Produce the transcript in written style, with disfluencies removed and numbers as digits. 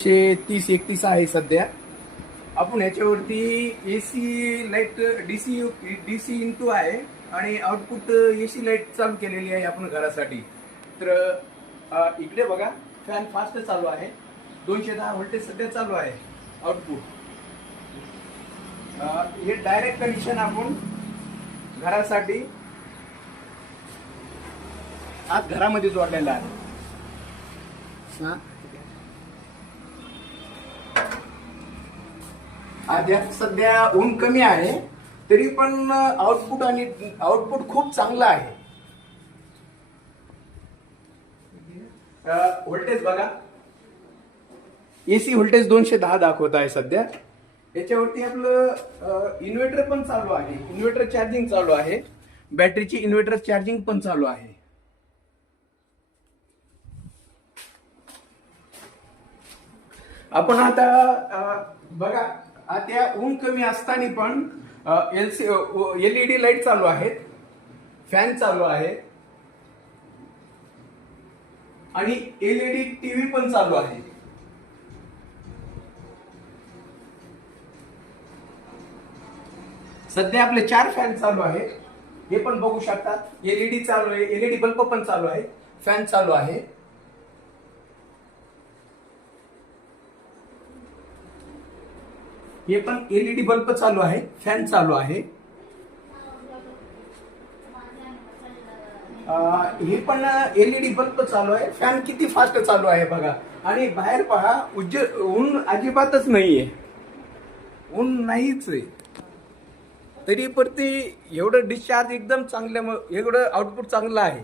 30-31 आहे सध्या. आपण याच्यावरती एसी लाईट डीसी इनटू आहे आणि आउटपुट एसी लाईट चालू केलेली आहे आपण घरासाठी. तर इकडे बघा फॅन फास्ट चालू आहे, 210 व्होल्टेज सध्या चालू आहे आउटपुट. हे डायरेक्ट कनेक्शन आपण घरासाठी आज घरामध्ये जोडलेला आहे. आज सध्या ऊन कमी आहे तरी पण आउटपुट खूप चांगला आहे. व्होल्टेज बघा, एसी व्होल्टेज 210 दाखवत आहे सध्या. याच्यावरती आपलं इन्व्हर्टर पण चालू आहे, इन्व्हर्टर चार्जिंग चालू आहे, बॅटरीची इन्व्हर्टर चार्जिंग पण चालू आहे. आपण आता बघा, आता ऊन कमी असताना पण एलईडी लाईट चालू आहेत, फॅन चालू आहे आणि एलईडी टीव्ही पण चालू आहे. सध्या आपले 4 फॅन चालू आहेत, हे पण बघू शकता. एलईडी चालू आहे, एलईडी बल्ब पण चालू आहे, फॅन चालू आहे. हे पण एलईडी बल्ब चालू आहे, फॅन चालू आहे. हे पण एलईडी बल्ब चालू आहे, फॅन किती फास्ट चालू आहे बघा. आणि बाहेर पहा, ऊन अजिबातच नाहीये, ऊन नाहीच आहे. तरी पण ते एवढं डिस्चार्ज एकदम चांगलं, एवढं आउटपुट चांगलं आहे.